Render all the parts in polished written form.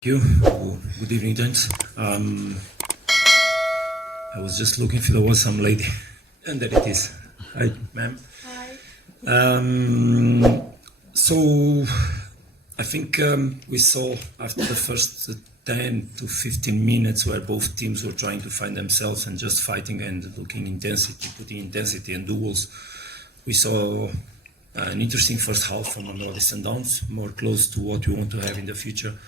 You. Good evening, gents. I was just looking if there was some lady, and there it is. Hi, ma'am. Hi. So, I think we saw after the first 10 to 15 minutes where both teams were trying to find themselves and just fighting and looking intensity, putting intensity and duels. We saw an interesting first half from Mamelodi Sundowns, more close to what we want to have in the future.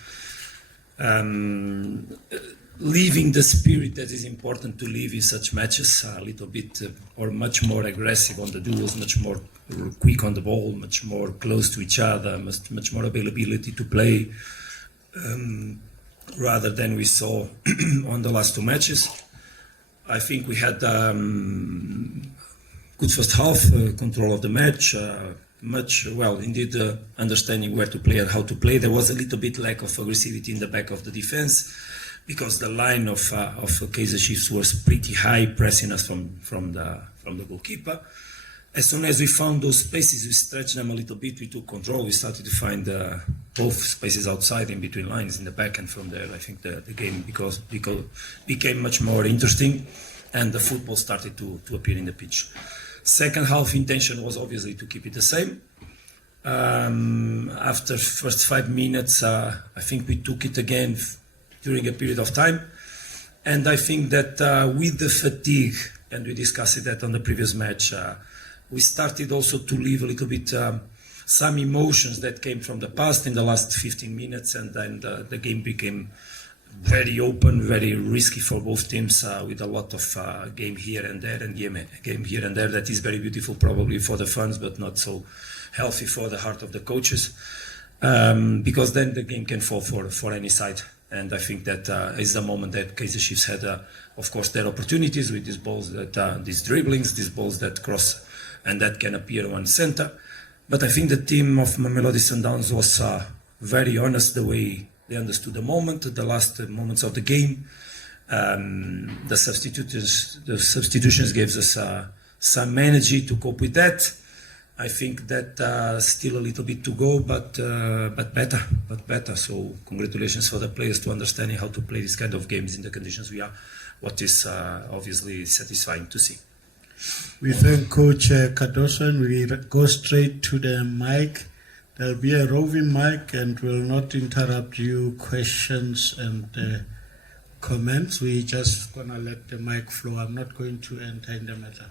Leaving the spirit that is important to leave in such matches, a little bit or much more aggressive on the duels, much more quick on the ball, much more close to each other, much more availability to play, rather than we saw on the last two matches. I think we had good first half, control of the match, understanding where to play and how to play. There was a little bit lack of aggressivity in the back of the defense because the line of Kaizer Chiefs was pretty high, pressing us from the goalkeeper. As soon as we found those spaces, we stretched them a little bit, we took control, we started to find both spaces outside in between lines in the back, and from there I think the game became much more interesting and the football started to appear in the pitch. Second half intention was obviously to keep it the same. After first 5 minutes, I think we took it again during a period of time. And I think that with the fatigue, and we discussed that on the previous match, we started also to leave a little bit some emotions that came from the past in the last 15 minutes, and then the game became very open, very risky for both teams, with a lot of game here and there, and game here and there. That is very beautiful probably for the fans, but not so healthy for the heart of the coaches, because then the game can fall for any side. And I think that is the moment that Kaizer Chiefs had, of course, their opportunities with these balls, these dribblings, these balls that cross and that can appear on center. But I think the team of Mamelodi Sundowns was very honest the way they understood the moment, the last moments of the game. The substitutions gave us some energy to cope with that. I think that still a little bit to go, but better. So congratulations for the players to understanding how to play this kind of games in the conditions we are. What is obviously satisfying to see. We thank Coach Cardoso, and we go straight to the mic. There'll be a roving mic and will not interrupt you questions and comments. We just gonna let the mic flow. I'm not going to enter in the matter.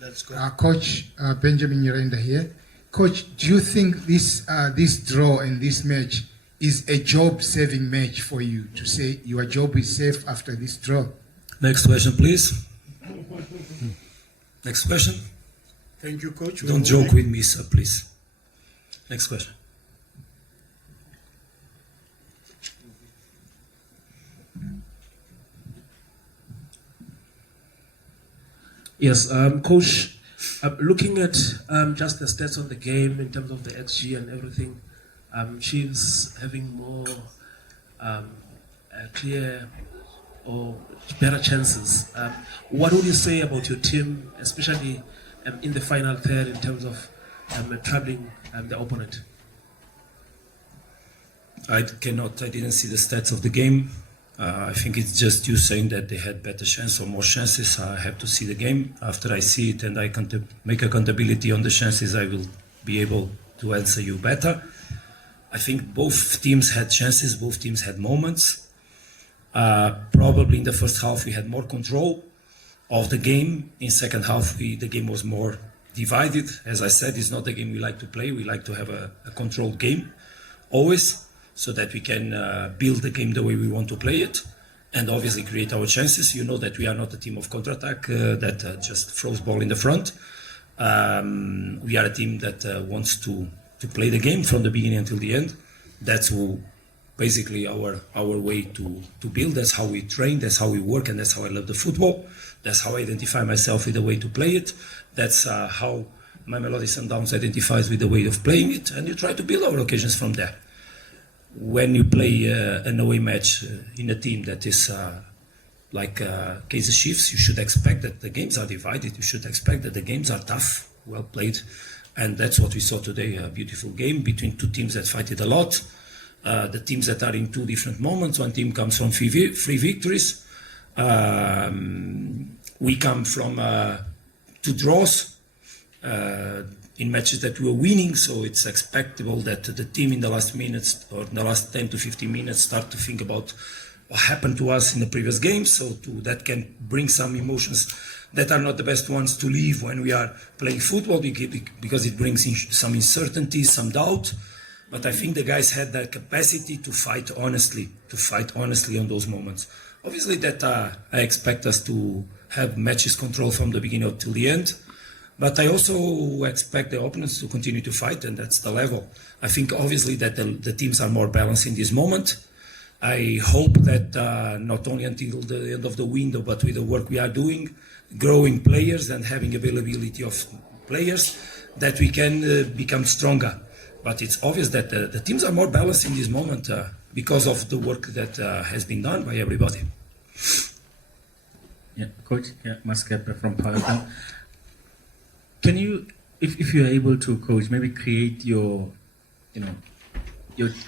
Let's go. Coach Benjamin Nyirenda here. Coach, do you think this draw and this match is a job-saving match for you, to say your job is safe after this draw? Next question, please. Next question. Thank you, Coach. Don't joke with me, sir, please. Next question. Yes, Coach, looking at just the stats on the game in terms of the XG and everything, Chiefs having more clear or better chances. What would you say about your team, especially in the final third, in terms of troubling the opponent? I didn't see the stats of the game. I think it's just you saying that they had better chance or more chances. I have to see the game. After I see it and I make accountability on the chances, I will be able to answer you better. I think both teams had chances, both teams had moments. Probably in the first half we had more control of the game. In second half the game was more divided. As I said, it's not the game we like to play. We like to have a controlled game always, so that we can build the game the way we want to play it and obviously create our chances. You know that we are not a team of counter-attack that just throws ball in the front. We are a team that wants to play the game from the beginning until the end. That's basically our way to build. That's how we train, that's how we work, and that's how I love the football. That's how I identify myself with the way to play it. That's how Mamelodi Sundowns identifies with the way of playing it, and you try to build our occasions from there. When you play an away match in a team that is like Kaizer Chiefs, you should expect that the games are divided. You should expect that the games are tough, well played. And that's what we saw today, a beautiful game between two teams that fight it a lot. the teams that are in two different moments. One team comes from three victories. We come from 2 draws in matches that we were winning, so it's expectable that the team in the last minutes or in the last 10 to 15 minutes start to think about what happened to us in the previous games. So that can bring some emotions that are not the best ones to leave when we are playing football, because it brings in some uncertainty, some doubt. But I think the guys had that capacity to fight honestly on those moments. Obviously that I expect us to have matches control from the beginning till the end. But I also expect the opponents to continue to fight, and that's the level. I think obviously that the teams are more balanced in this moment. I hope that not only until the end of the window, but with the work we are doing, growing players and having availability of players, that we can become stronger. But it's obvious that the teams are more balanced in this moment because of the work that has been done by everybody. Yeah, Coach, Maskep from Power. Can you, if you are able to, Coach, maybe create your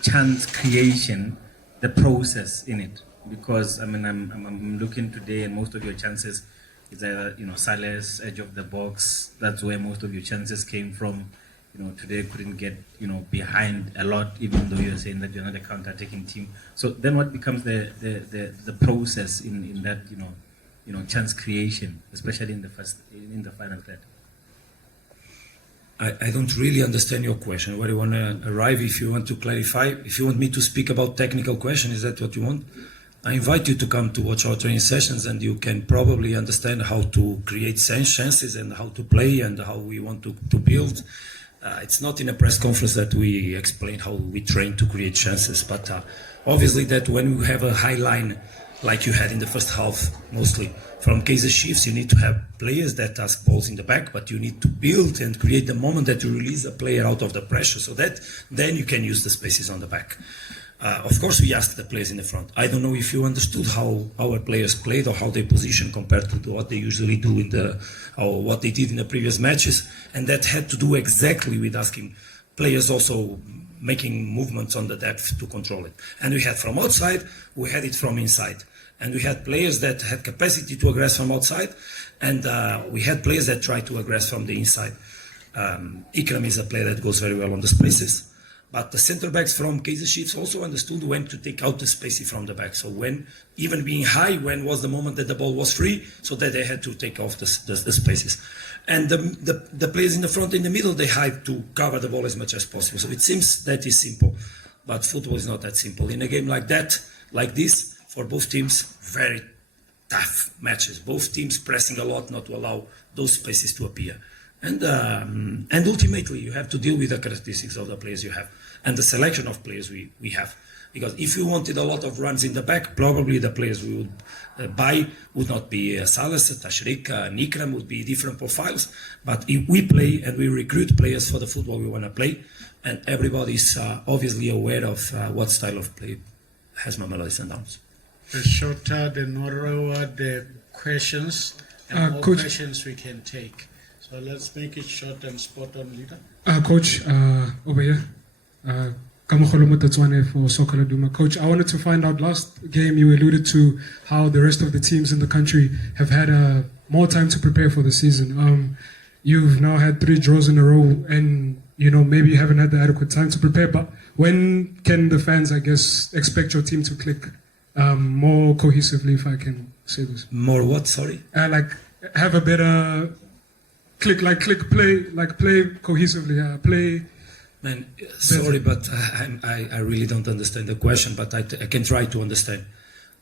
chance creation, the process in it? Because I mean, I'm looking today, and most of your chances is either Saleh's edge of the box. That's where most of your chances came from. Today couldn't get behind a lot, even though you're saying that you're not a counter-attacking team. So then, what becomes the process in that chance creation, especially in the final third? I don't really understand your question. Where you want to arrive? If you want to clarify, if you want me to speak about technical question, is that what you want? I invite you to come to watch our training sessions, and you can probably understand how to create chances and how to play and how we want to build. It's not in a press conference that we explain how we train to create chances, but obviously that when you have a high line like you had in the first half, mostly from Kaizer shifts, you need to have players that ask balls in the back, but you need to build and create the moment that you release a player out of the pressure, so that then you can use the spaces on the back. Of course, we ask the players in the front. I don't know if you understood how our players played or how they position compared to what they usually do or what they did in the previous matches, and that had to do exactly with asking players also making movements on the depth to control it. And we had from outside, we had it from inside. And we had players that had capacity to aggress from outside, and we had players that tried to aggress from the inside. Ikram is a player that goes very well on the spaces. But the center backs from Kaizer Chiefs also understood when to take out the spaces from the back. So when, even being high, when was the moment that the ball was free, so that they had to take off the spaces. And the players in the front, in the middle, they had to cover the ball as much as possible. So it seems that is simple, but football is not that simple. In a game like that, like this, for both teams, very tough matches. Both teams pressing a lot not to allow those spaces to appear. And ultimately, you have to deal with the characteristics of the players you have and the selection of players we have. Because if you wanted a lot of runs in the back, probably the players we would buy would not be Salas, Tashrik, Nikram, would be different profiles. But if we play and we recruit players for the football we want to play, and everybody is obviously aware of what style of play has Mamelodi Sundowns. The shorter, the narrower the questions, and more Coach, questions we can take. So let's make it short and spot on, leader. Coach, over here. Kamogolo Motatswane for Soccer Duma. Coach, I wanted to find out, last game you alluded to how the rest of the teams in the country have had more time to prepare for the season. You've now had 3 draws in a row, and maybe you haven't had the adequate time to prepare, but when can the fans, I guess, expect your team to click more cohesively, if I can say this? More what, sorry? Like have a better play cohesively, play. Man, sorry, but I really don't understand the question, but I can try to understand.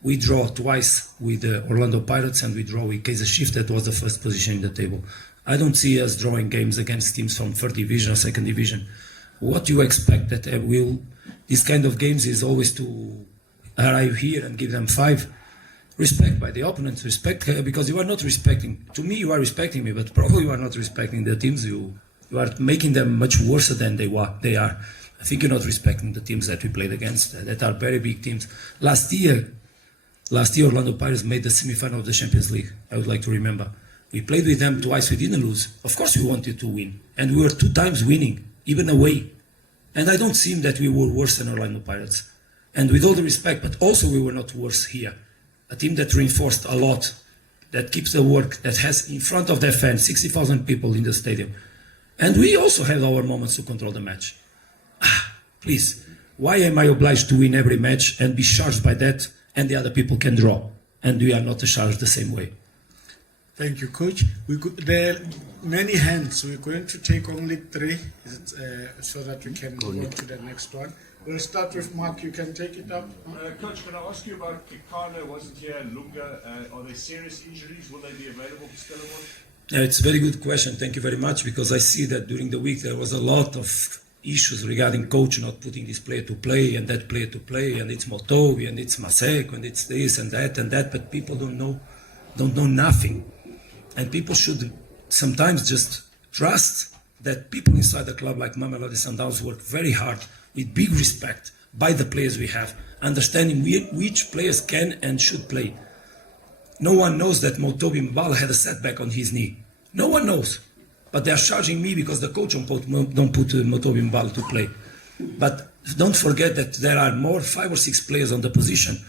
We draw twice with the Orlando Pirates, and we draw with Kaizer Chiefs. That was the first position in the table. I don't see us drawing games against teams from third division or second division. What you expect that this kind of games is always to arrive here and give them 5. Respect by the opponents, respect, because you are not respecting. To me, you are respecting me, but probably you are not respecting the teams. You are making them much worse than they are. I think you're not respecting the teams that we played against, that are very big teams. Last year, Orlando Pirates made the semi-final of the Champions League. I would like to remember. We played with them twice, we didn't lose. Of course we wanted to win. And we were 2 times winning, even away. And I don't seem that we were worse than Orlando Pirates. And with all the respect, but also we were not worse here. A team that reinforced a lot, that keeps the work, that has in front of their fans 60,000 people in the stadium. And we also had our moments to control the match. Please, why am I obliged to win every match and be charged by that, and the other people can draw, and we are not charged the same way? Thank you, Coach. There are many hands. We're going to take only 3 so that we can go on to the next one. We'll start with Mark. You can take it up. Coach, can I ask you about Kikana wasn't here and Lunga? Are there serious injuries? Will they be available for Stellenbosch? Yeah, it's a very good question. Thank you very much, because I see that during the week there was a lot of issues regarding coach not putting this player to play and that player to play, and it's Motobi and it's Maseko and it's this and that, but people don't know nothing. And people should sometimes just trust that people inside the club like Mamelodi Sundowns work very hard with big respect by the players we have, understanding which players can and should play. No one knows that Motobi Mbala had a setback on his knee. No one knows. But they are charging me because the coach don't put Motobi Mbala to play. But don't forget that there are more 5 or 6 players on the position.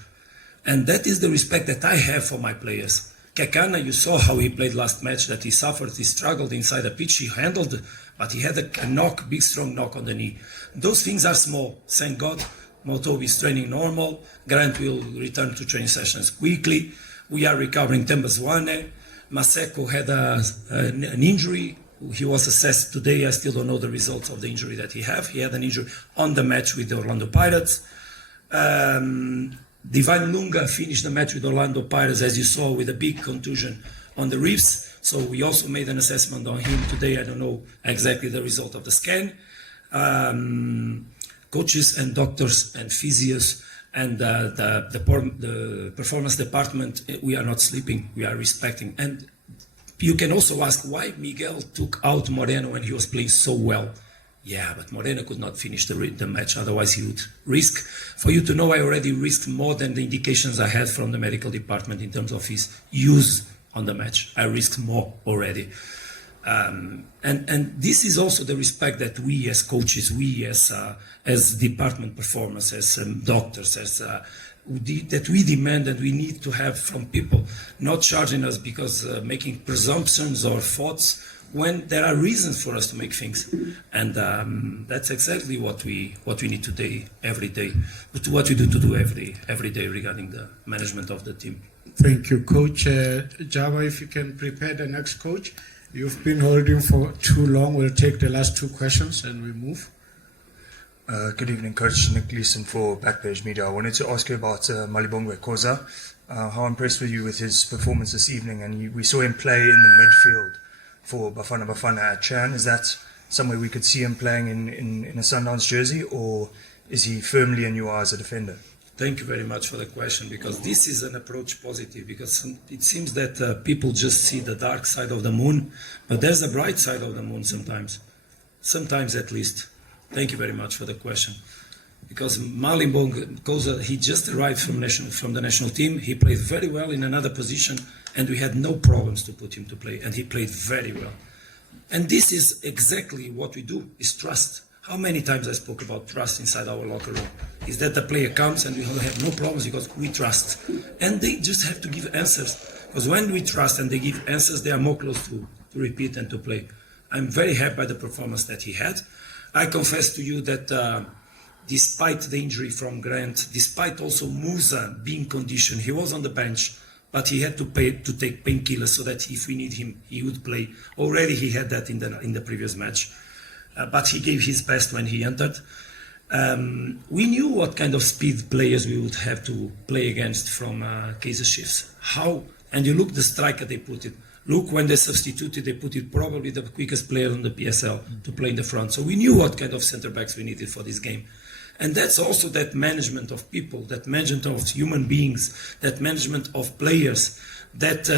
And that is the respect that I have for my players. Kekana, you saw how he played last match, that he suffered, he struggled inside the pitch, he handled, but he had a knock, big strong knock on the knee. Those things are small. Thank God, Motobi is training normal. Grant will return to training sessions quickly. We are recovering Tembazwane. Maseko had an injury. He was assessed today. I still don't know the results of the injury that he had. He had an injury on the match with the Orlando Pirates. Divine Lunga finished the match with Orlando Pirates, as you saw, with a big contusion on the ribs. So we also made an assessment on him today. I don't know exactly the result of the scan. Coaches and doctors and physios and the performance department, we are not sleeping. We are respecting. And you can also ask why Miguel took out Moreno when he was playing so well. Yeah, but Moreno could not finish the match, otherwise he would risk. For you to know, I already risked more than the indications I had from the medical department in terms of his use on the match. I risked more already. And this is also the respect that we as coaches, we as department performers, as doctors, that we demand and we need to have from people, not charging us because making presumptions or thoughts, when there are reasons for us to make things. And that's exactly what we need today, every day, but what we do every day regarding the management of the team. Thank you, Coach. Java, if you can prepare the next coach. You've been holding for too long. We'll take the last 2 questions and we move. Good evening, Coach. Nick Leeson for Backpage Media. I wanted to ask you about Malibongwe Koza. How impressed were you with his performance this evening? And we saw him play in the midfield for Bafana Bafana at Chan. Is that somewhere we could see him playing in a Sundowns jersey, or is he firmly in your eyes a defender? Thank you very much for the question, because this is an approach positive, because it seems that people just see the dark side of the moon, but there's a bright side of the moon sometimes at least. Thank you very much for the question. Because Malibongwe Koza, he just arrived from the national team. He played very well in another position, and we had no problems to put him to play, and he played very well. And this is exactly what we do, is trust. How many times I spoke about trust inside our locker room? Is that the player comes and we have no problems because we trust. And they just have to give answers. Because when we trust and they give answers, they are more close to repeat and to play. I'm very happy by the performance that he had. I confess to you that despite the injury from Grant, despite also Musa being conditioned, he was on the bench, but he had to take painkillers so that if we need him, he would play. Already he had that in the previous match. But he gave his best when he entered. We knew what kind of speed players we would have to play against from Kaizer Chiefs. How? And you look the striker they put it. Look, when they substituted, they put it probably the quickest player on the PSL to play in the front. So we knew what kind of centre backs we needed for this game. And that's also that management of people, that management of human beings, that management of players that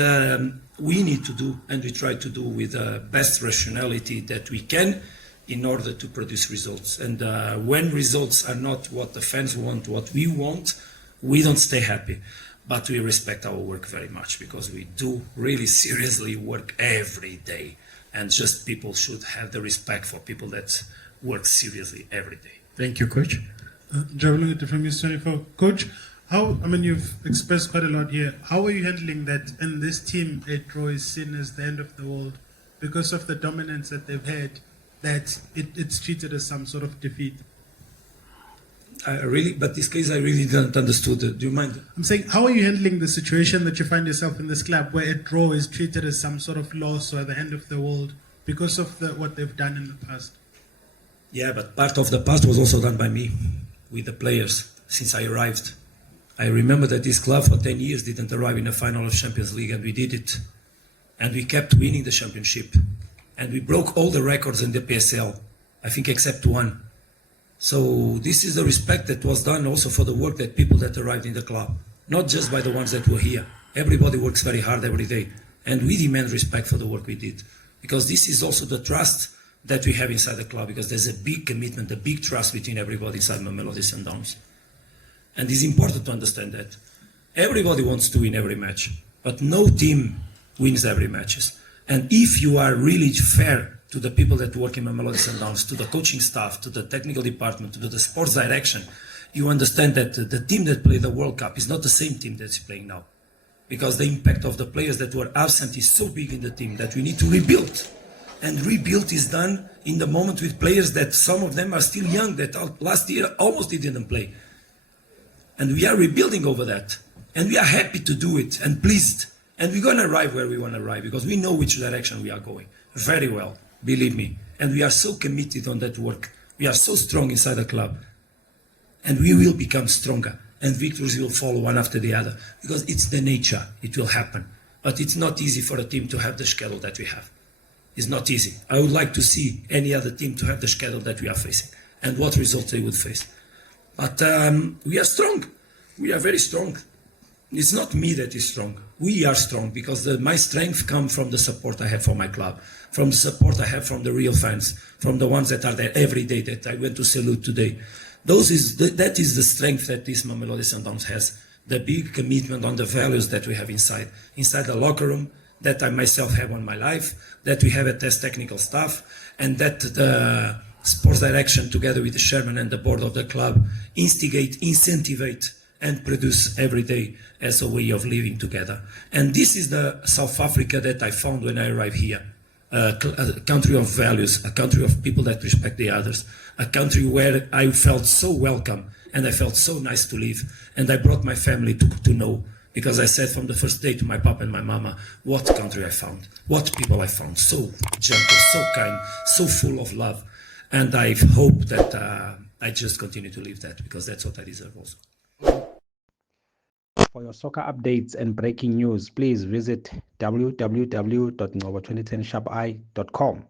we need to do, and we try to do with the best rationality that we can, in order to produce results. And when results are not what the fans want, what we want, we don't stay happy. But we respect our work very much, because we do really seriously work every day. And just people should have the respect for people that work seriously every day. Thank you, Coach. Javelin from News 24. Coach, you've expressed quite a lot here. How are you handling that in this team, a draw is seen as the end of the world because of the dominance that they've had, that it's treated as some sort of defeat? But this case I really didn't understood. Do you mind? I'm saying, how are you handling the situation that you find yourself in this club where a draw is treated as some sort of loss or the end of the world because of what they've done in the past? Yeah, but part of the past was also done by me with the players since I arrived. I remember that this club for 10 years didn't arrive in the final of Champions League, and we did it. And we kept winning the championship. And we broke all the records in the PSL, I think except one. So this is the respect that was done also for the work that people that arrived in the club, not just by the ones that were here. Everybody works very hard every day. And we demand respect for the work we did. Because this is also the trust that we have inside the club, because there's a big commitment, a big trust between everybody inside Mamelodi Sundowns. And it's important to understand that. Everybody wants to win every match, but no team wins every matches. And if you are really fair to the people that work in Mamelodi Sundowns, to the coaching staff, to the technical department, to the sports direction, you understand that the team that played the World Cup is not the same team that's playing now. Because the impact of the players that were absent is so big in the team that we need to rebuild. And rebuild is done in the moment with players that some of them are still young, that last year almost didn't play. And we are rebuilding over that. And we are happy to do it and pleased. And we're going to arrive where we want to arrive because we know which direction we are going. Very well, believe me. And we are so committed on that work. We are so strong inside the club. And we will become stronger. And victories will follow one after the other. Because it's the nature. It will happen. But it's not easy for a team to have the schedule that we have. It's not easy. I would like to see any other team to have the schedule that we are facing. And what results they would face. But we are strong. We are very strong. It's not me that is strong. We are strong because my strength comes from the support I have for my club, from the support I have from the real fans, from the ones that are there every day that I went to salute today. That is the strength that this Mamelodi Sundowns has. The big commitment on the values that we have inside the locker room, that I myself have on my life, that we have a test technical staff, and that the sports direction together with the chairman and the board of the club instigate, incentivate, and produce every day as a way of living together. And this is the South Africa that I found when I arrived here. A country of values, a country of people that respect the others, a country where I felt so welcome and I felt so nice to live. And I brought my family to know, because I said from the first day to my papa and my mama, what country I found, what people I found, so gentle, so kind, so full of love. And I hope that I just continue to live that, because that's what I deserve also. For your soccer updates and breaking news, please visit www.ngoba2010sharpi.com.